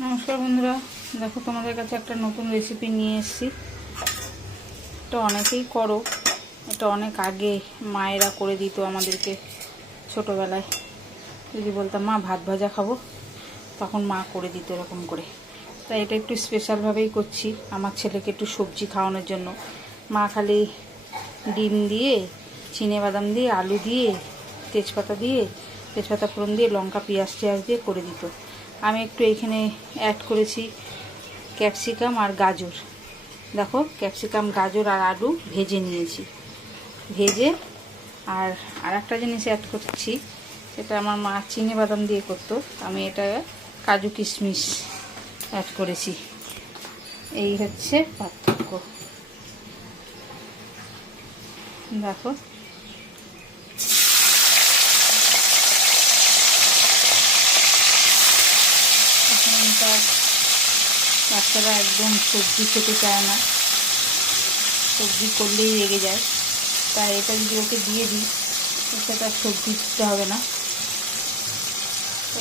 নমস্কার বন্ধুরা, দেখো তোমাদের কাছে একটা নতুন রেসিপি নিয়ে এসেছি। এটা অনেকেই করো, এটা অনেক আগে মায়েরা করে দিত আমাদেরকে ছোটোবেলায়। যদি বলতাম মা ভাত ভাজা খাবো, তখন মা করে দিত এরকম করে। তাই এটা একটু স্পেশালভাবেই করছি আমার ছেলেকে একটু সবজি খাওয়ানোর জন্য। মা খালি ডিম দিয়ে, চিনেবাদাম দিয়ে, আলু দিয়ে, তেজপাতা ফোড়ন দিয়ে, লঙ্কা পেঁয়াজ দিয়ে করে দিত। আমি একটু এখানে অ্যাড করেছি ক্যাপসিকাম আর গাজর। দেখো, ক্যাপসিকাম, গাজর আর আলু ভেজে নিয়েছি। ভেজে আর একটা জিনিস অ্যাড করছি, এটা আমার মা চিনেবাদাম দিয়ে করতো, আমি এটা কাজু কিশমিশ অ্যাড করেছি। এই হচ্ছে পার্থক্য। দেখো, বাচ্চারা একদম সবজি খেতে চায় না, সবজি করলেই রেগে যায়। তাই এটা যদি ওকে দিয়ে দিই, সেটা সবজি দিতে হবে না,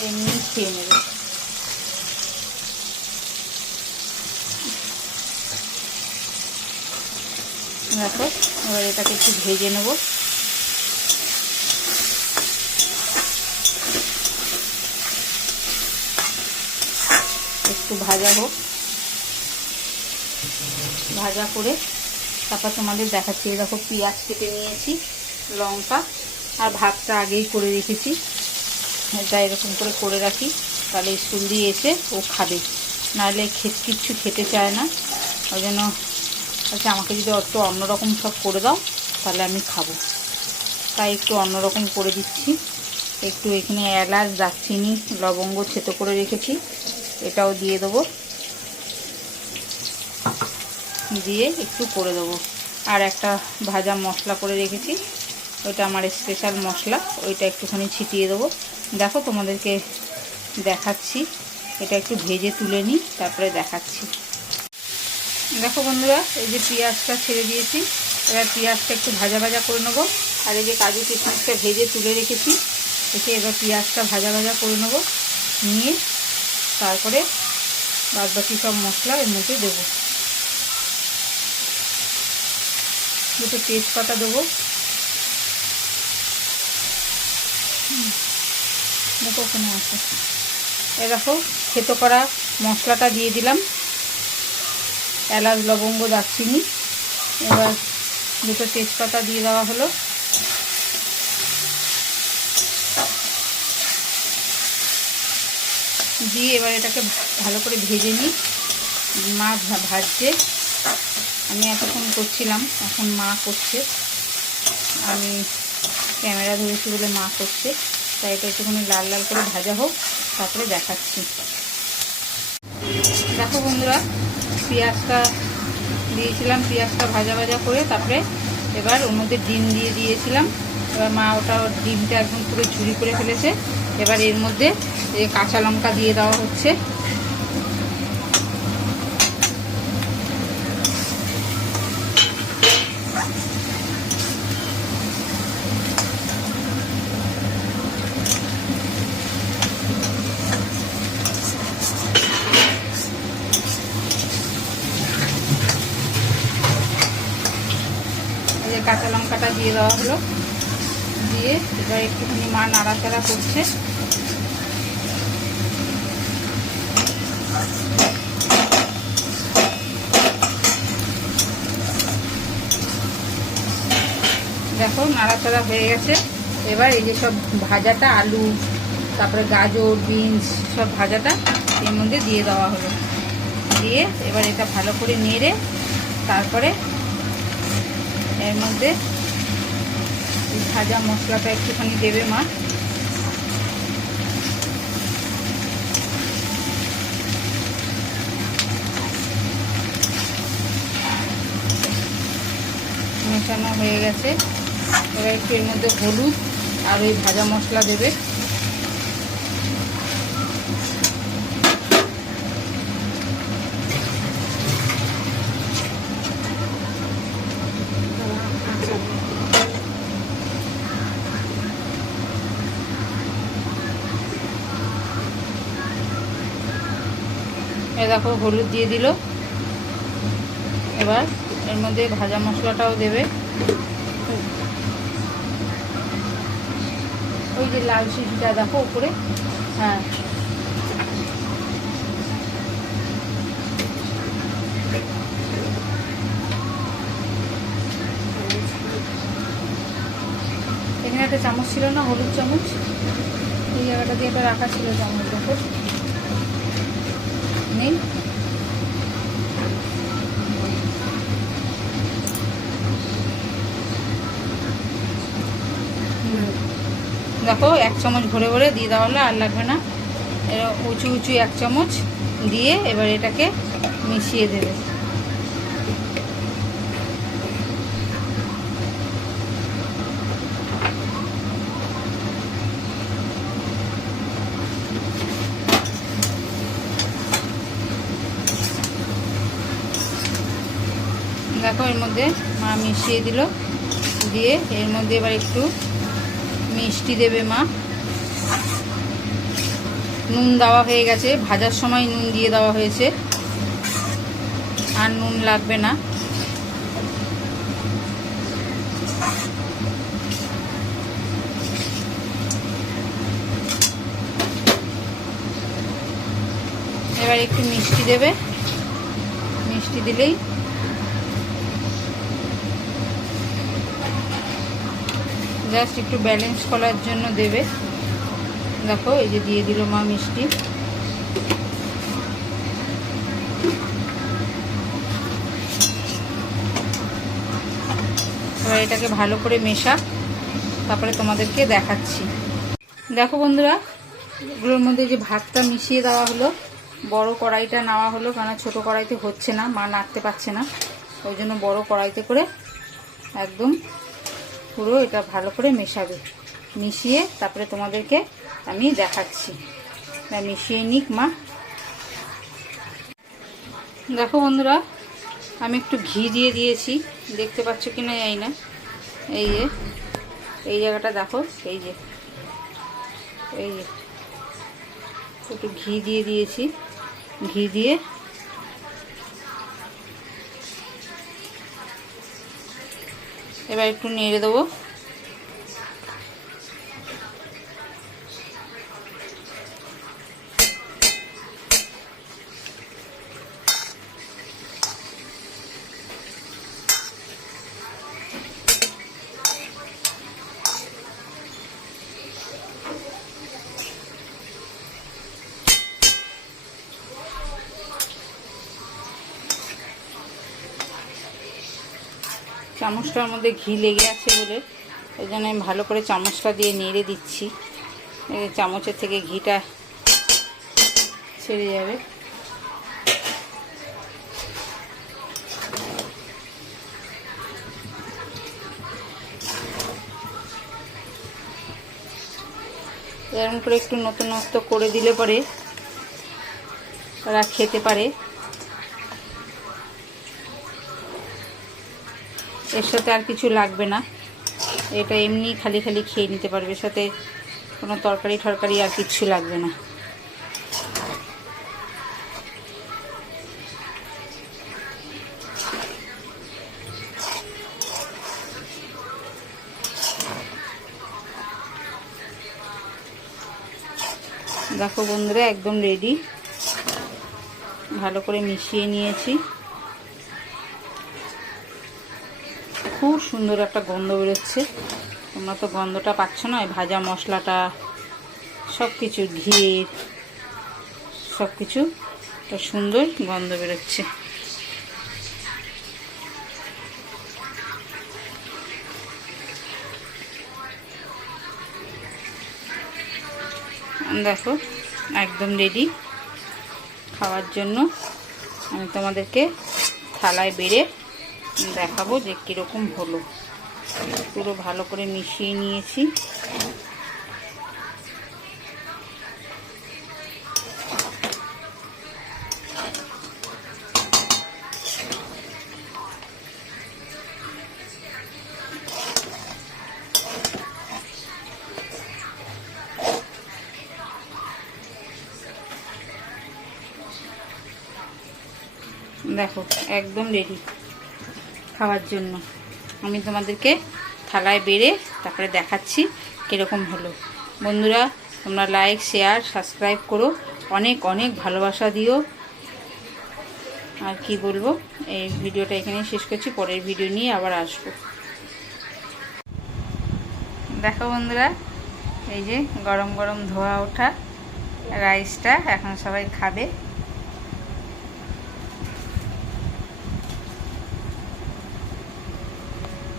এমনি খেয়ে নেবে। দেখো, এবার এটাকে একটু ভেজে নেব। একটু ভাজা হোক, ভাজা করে তারপর তোমাদের দেখাচ্ছি। দেখো, পেঁয়াজ কেটে নিয়েছি, লঙ্কা আর ভাতটা আগেই করে রেখেছি। এটা এরকম করে রাখি, তাহলে স্কুল দিয়ে এসে ও খাবে, নাহলে কিচ্ছু খেতে চায় না। ওই জন্য আচ্ছা, আমাকে যদি একটু অন্যরকম সব করে দাও তাহলে আমি খাবো। তাই একটু অন্যরকম করে দিচ্ছি। একটু এখানে এলাচ, দারচিনি, লবঙ্গ থেতো করে রেখেছি, এটাও দিয়ে দেবো, দিয়ে একটু করে দেবো। আর একটা ভাজা মশলা করে রেখেছি, ওইটা আমার স্পেশাল মশলা, ওইটা একটুখানি ছিটিয়ে দেবো। দেখো, তোমাদেরকে দেখাচ্ছি, এটা একটু ভেজে তুলে নিই, তারপরে দেখাচ্ছি। দেখো বন্ধুরা, এই যে পেঁয়াজটা ছেড়ে দিয়েছি, এবার পেঁয়াজটা একটু ভাজা ভাজা করে নেবো। আর এই যে কাজু কিশমিশটা ভেজে তুলে রেখেছি, এবার পেঁয়াজটা ভাজা ভাজা করে নেবো, নিয়ে তারপরে বাদবাকি সব মশলা এর মধ্যে দেবো। দুটো তেজপাতা দেবো, দেখো ওখানে আছে। এ দেখো, থেতো করা মশলাটা দিয়ে দিলাম, এলাচ, লবঙ্গ, দারচিনি। এবার দুটো তেজপাতা দিয়ে দেওয়া হলো। দিয়ে এবার এটাকে ভালো করে ভেজে নিই। মা ভাজছে, আমি এতক্ষণ করছিলাম, এখন মা করছে। আমি ক্যামেরা ধরেছি বলে মা করছে, তাই এটা একটুখানি লাল লাল করে ভাজা হোক, তারপরে দেখাচ্ছি। দেখো বন্ধুরা, পেঁয়াজটা দিয়েছিলাম, পেঁয়াজটা ভাজা ভাজা করে তারপরে এবার ওর মধ্যে ডিম দিয়ে দিয়েছিলাম। এবার মা ডিমটা একদম পুরো ঝুরি করে ফেলেছে। এবার এর মধ্যে এই কাঁচা লঙ্কা দিয়ে দেওয়া হচ্ছে। কাঁচা লঙ্কাটা দিয়ে দেওয়া হলো, দিয়ে এবার একটুখানি মা নাড়াচাড়া করছে। দেখো, নাড়াচাড়া হয়ে গেছে। এবার এই যে সব ভাজাটা, আলু, তারপরে গাজর, বিনস, সব ভাজাটা এর মধ্যে দিয়ে দেওয়া হলো। দিয়ে এবার এটা ভালো করে নেড়ে তারপরে এর মধ্যে ভাজা মশলাটা একটুখানি দেবে মা। মেশানো হয়ে গেছে। এবার একটু এর মধ্যে হলুদ আর ওই ভাজা মশলা দেবে। এ দেখো হলুদ দিয়ে দিল। এবার এর মধ্যে ভাজা মশলাটাও দেবে। ওই যে লাল শিশিটা দেখো উপরে, হ্যাঁ এখানে একটা চামচ ছিল না, হলুদ চামচ, এই জায়গাটা দিয়ে একটা রাখা ছিল চামচ, দেখো নেই। দেখো 1 চামচ ভরে ভরে দিয়ে দেওয়া হলে আর লাগবে না। এর উঁচু উঁচু 1 চামচ দিয়ে এবার এটাকে মিশিয়ে দেবে। দেখো এর মধ্যে মা মিশিয়ে দিল, দিয়ে এর মধ্যে এবার একটু মিষ্টি দেবে মা। নুন দেওয়া হয়ে গেছে, ভাজার সময় নুন দিয়ে দেওয়া হয়েছে, আর নুন লাগবে না। এবার একটু মিষ্টি দেবে, মিষ্টি দিলেই জাস্ট একটু ব্যালেন্স করার জন্য দেবে। দেখো এই যে দিয়ে দিল মা মিষ্টি। এবার এটাকে ভালো করে মেশা, তারপরে তোমাদেরকে দেখাচ্ছি। দেখো বন্ধুরা, এগুলোর মধ্যে যে ভাতটা মিশিয়ে দেওয়া হলো, বড় কড়াইটা নেওয়া হলো, কারণ ছোট কড়াইতে হচ্ছে না, মা নাড়তে পারছে না, ওই জন্য বড় কড়াইতে করে একদম পুরো এটা ভালো করে মেশাবে। মিশিয়ে তারপরে তোমাদেরকে আমি দেখাচ্ছি। মিশিয়ে নিক মা। দেখো বন্ধুরা, আমি একটু ঘি দিয়ে দিয়েছি, দেখতে পাচ্ছ কি না জানি না। এই যে এই জায়গাটা দেখো, এই যে একটু ঘি দিয়ে দিয়েছি। ঘি দিয়ে এবার একটু নেড়ে দেবো। চামচটার মধ্যে ঘি লেগে আছে বলে ওই জন্য আমি ভালো করে চামচটা দিয়ে নেড়ে দিচ্ছি, চামচের থেকে ঘিটা ছেড়ে যাবে। এরকম করে একটু নতুনত্ব করে দিলে পরে তারা খেতে পারে। এর সাথে আর কিছু লাগবে না, এটা এমনি খালি খালি খেয়ে নিতে পারবে, এর সাথে কোনো তরকারি ঠরকারি আর কিচ্ছু লাগবে না। দেখো বন্ধুরা, একদম রেডি, ভালো করে মিশিয়ে নিয়েছি। খুব সুন্দর একটা গন্ধ বেরোচ্ছে, তোমরা তো গন্ধটা পাচ্ছ না, ভাজা মশলাটা সব কিছু, ঘিয়ের সব কিছু একটা সুন্দর গন্ধ বেরোচ্ছে। দেখো একদম রেডি খাওয়ার জন্য। আমি তোমাদেরকে থালায় বেড়ে দেখাবো যে কীরকম হলো। পুরো ভালো করে মিশিয়ে নিয়েছি। দেখো একদম রেডি খাওয়ার জন্য। আমি তোমাদেরকে থালায় বেড়ে তারপরে দেখাচ্ছি কীরকম হলো। বন্ধুরা তোমরা লাইক শেয়ার সাবস্ক্রাইব করো, অনেক অনেক ভালোবাসা দিও। আর কি বলবো, এই ভিডিওটা এখানেই শেষ করছি, পরের ভিডিও নিয়ে আবার আসবো। দেখো বন্ধুরা, এই যে গরম গরম ধোয়া ওঠা রাইসটা এখন সবাই খাবে।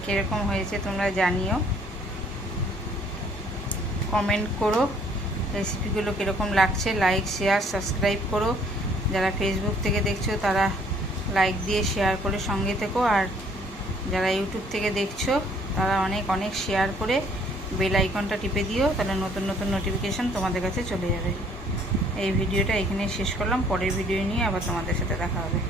কীরকম হয়েছে তোমরা জানিও, কমেন্ট করো রেসিপিগুলো কীরকম লাগছে। লাইক শেয়ার সাবস্ক্রাইব করো। যারা ফেসবুক থেকে দেখছো তারা লাইক দিয়ে শেয়ার করে সঙ্গে থেকো, আর যারা ইউটিউব থেকে দেখছো তারা অনেক অনেক শেয়ার করে বেল আইকনটা টিপে দিও, তাহলে নতুন নতুন নোটিফিকেশান তোমাদের কাছে চলে যাবে। এই ভিডিওটা এখানেই শেষ করলাম, পরের ভিডিও নিয়ে আবার তোমাদের সাথে দেখা হবে।